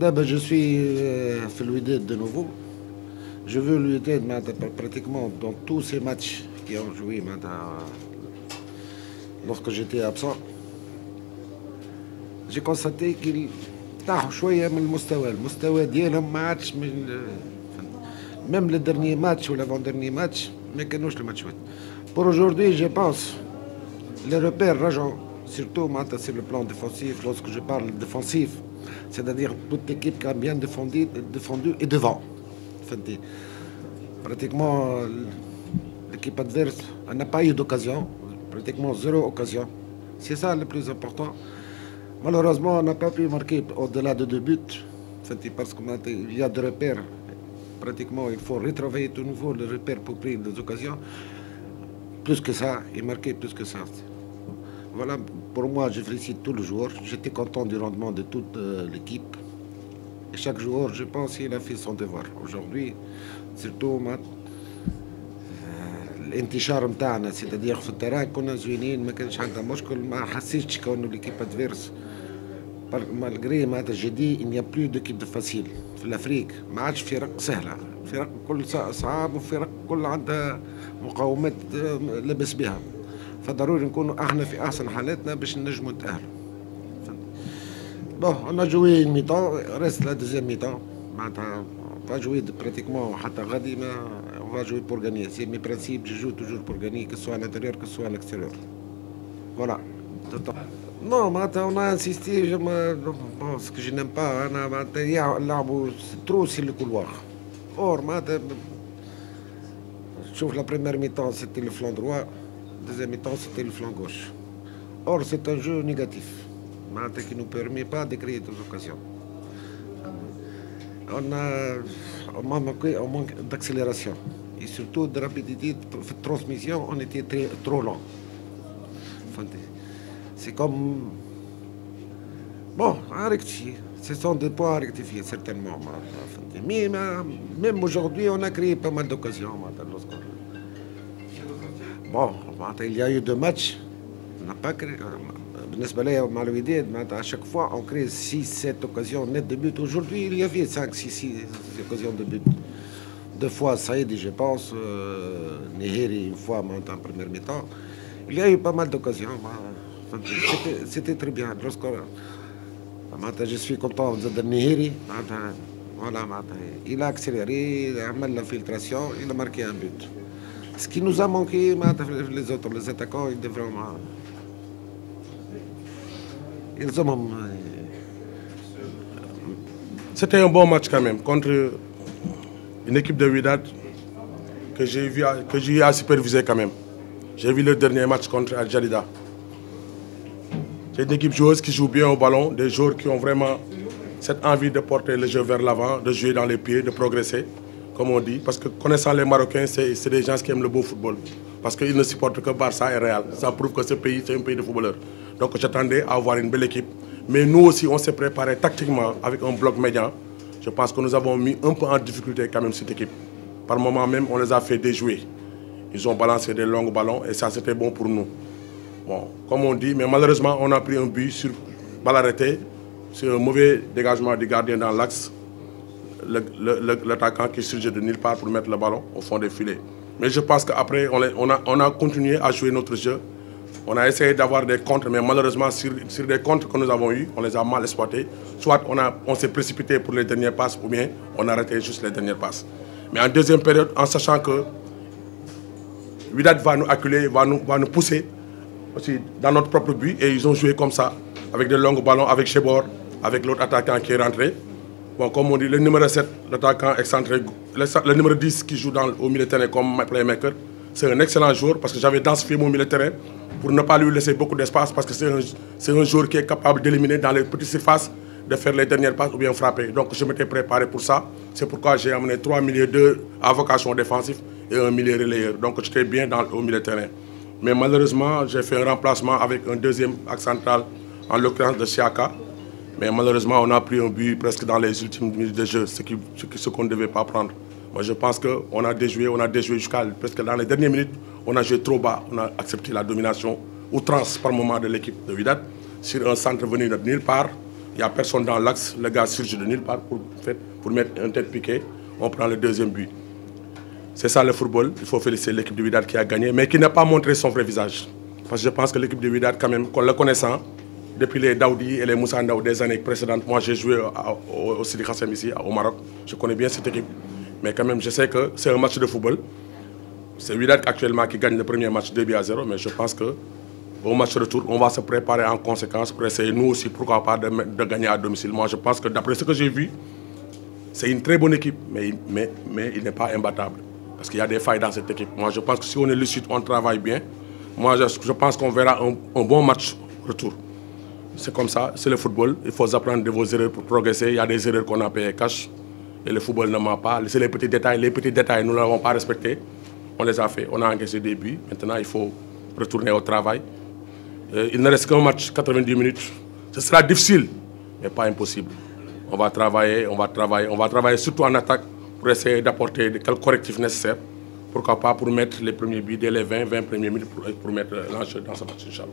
D'abord, je suis fait l'UD de nouveau. Je veux l'UD pratiquement dans tous ces matchs qui ont joué lorsque j'étais absent. J'ai constaté qu'il طاحوا شويه من المستوى ديالهم ما عادش من même le dernier match ou l'avant-dernier match ما كانوش الماتشات. Pour aujourd'hui, je pense les repères rageants, surtout sur le plan défensif, lorsque je parle défensif, c'est-à-dire toute l'équipe qui a bien défendu et devant. Pratiquement l'équipe adverse n'a pas eu d'occasion, pratiquement zéro occasion. C'est ça le plus important. Malheureusement, on n'a pas pu marquer au-delà de 2 buts, parce qu'il y a des repères. Pratiquement, il faut retravailler de nouveau le repère pour prendre des occasions. Plus que ça, et marquer plus que ça. Voilà, pour moi, je félicite tous les joueurs. J'étais content du rendement de toute l'équipe. Et chaque joueur, je pense qu'il a fait son devoir. Aujourd'hui, surtout, الانتشار نتاعنا c'est-à-dire في التراك كنا زوينين ما كانش عندنا مشكل ما حسيتش كونه ليكيب ادفيرس malgré معناتها جدي il n'y a plus d'équipe de facile في الافريق ما عادش فرق سهله فرق كل صعاب وفرق كل عندها مقاومات لبس بها فضروري نكونوا احنا في احسن حالاتنا باش نجموا نتاهلوا. Bon, on a joué une mi-temps, reste la deuxième mi-temps. On va jouer pratiquement حتى غادي on va jouer pour gagner. C'est mes principes, je joue toujours pour gagner, que ce soit à l'intérieur, que ce soit à l'extérieur. Voilà. Non, on a insisté, bon, ce que je n'aime pas, c'est trop sur le couloir. Or, la première mi-temps, c'était le flanc droit, deuxième mi-temps, c'était le flanc gauche. Or, c'est un jeu négatif, qui ne nous permet pas de créer des occasions. On manque d'accélération et surtout de rapidité de transmission, on était trop lent. C'est comme... Bon, à rectifier. Ce sont des points à rectifier, certainement. Mais même aujourd'hui, on a créé pas mal d'occasions. Bon, il y a eu 2 matchs. On n'a pas créé... À chaque fois, on crée 6-7 occasions nettes de but. Aujourd'hui, il y avait 5-6 occasions de but. 2 fois Saïd, je pense, Neheri, une fois en première mi-temps. Il y a eu pas mal d'occasions. C'était très bien. Je suis content de Neheri. Voilà, il a accéléré, il a mis l'infiltration, il a marqué un but. Ce qui nous a manqué, les autres, les attaquants, ils devraient... C'était un bon match quand même contre une équipe de Wydad que j'ai eu à superviser quand même. J'ai vu le dernier match contre Al Jalida. C'est une équipe joueuse qui joue bien au ballon, des joueurs qui ont vraiment cette envie de porter le jeu vers l'avant, de jouer dans les pieds, de progresser, comme on dit. Parce que connaissant les Marocains, c'est des gens qui aiment le beau football. Parce qu'ils ne supportent que Barça et Real. Ça prouve que ce pays, c'est un pays de footballeurs. Donc j'attendais à avoir une belle équipe. Mais nous aussi, on s'est préparé tactiquement avec un bloc médian. Je pense que nous avons mis un peu en difficulté quand même cette équipe. Par moment même, on les a fait déjouer. Ils ont balancé des longs ballons et ça, c'était bon pour nous. Bon, comme on dit, mais malheureusement, on a pris un but sur balle arrêtée, sur un mauvais dégagement du gardien dans l'axe. L'attaquant qui surgit de nulle part pour mettre le ballon au fond des filets. Mais je pense qu'après, on a continué à jouer notre jeu. On a essayé d'avoir des contres, mais malheureusement, sur des contres que nous avons eus, on les a mal exploités. Soit on s'est précipité pour les dernières passes, ou bien on a arrêté juste les dernières passes. Mais en deuxième période, en sachant que Wydad va nous acculer, va nous pousser aussi dans notre propre but, et ils ont joué comme ça, avec des longs ballons, avec Chebor, avec l'autre attaquant qui est rentré. Bon, comme on dit, le numéro 7, l'attaquant excentré, le numéro 10 qui joue au milieu de terrain comme playmaker, c'est un excellent joueur parce que j'avais densifié mon milieu de terrain pour ne pas lui laisser beaucoup d'espace parce que c'est un joueur qui est capable d'éliminer dans les petites surfaces, de faire les dernières passes ou bien frapper. Donc je m'étais préparé pour ça. C'est pourquoi j'ai amené 3 milieux, 2 à vocation défensive et un milieu relayeur. Donc j'étais bien au milieu de terrain. Mais malheureusement, j'ai fait un remplacement avec un deuxième axe central, en l'occurrence de Siaka. Mais malheureusement, on a pris un but presque dans les ultimes minutes de jeu, ce qu'on ne devait pas prendre. Moi, je pense qu'on a déjoué jusqu'à presque dans les dernières minutes, on a joué trop bas, on a accepté la domination outrance par moment de l'équipe de Wydad sur un centre venu de nulle part. Il n'y a personne dans l'axe, le gars surgit de nulle part pour mettre un tête piqué, on prend le deuxième but. C'est ça le football, il faut féliciter l'équipe de Wydad qui a gagné, mais qui n'a pas montré son vrai visage. Parce que je pense que l'équipe de Wydad, quand même, qu'on le connaissant, depuis les Daoudi et les Moussa Ndaw des années précédentes, moi j'ai joué au Sidi Khassem ici, au Maroc, je connais bien cette équipe. Mais quand même, je sais que c'est un match de football. C'est Wydad actuellement qui gagne le premier match 2-0, mais je pense qu'au match retour, on va se préparer en conséquence pour essayer, nous aussi, pourquoi pas, de gagner à domicile. Moi, je pense que d'après ce que j'ai vu, c'est une très bonne équipe, mais il n'est pas imbattable. Parce qu'il y a des failles dans cette équipe. Moi, je pense que si on est lucide, on travaille bien. Moi, je pense qu'on verra un bon match retour. C'est comme ça, c'est le football. Il faut apprendre de vos erreurs pour progresser. Il y a des erreurs qu'on a payées cash. Et le football ne ment pas. C'est les petits détails. Les petits détails, nous ne l'avons pas respecté. On les a fait. On a encaissé des buts. Maintenant, il faut retourner au travail. Il ne reste qu'un match, 90 minutes. Ce sera difficile, mais pas impossible. On va travailler surtout en attaque pour essayer d'apporter quelques correctifs nécessaires. Pourquoi pas pour mettre les premiers buts dès les 20 premières minutes pour mettre l'enjeu dans ce match, Inch'Allah.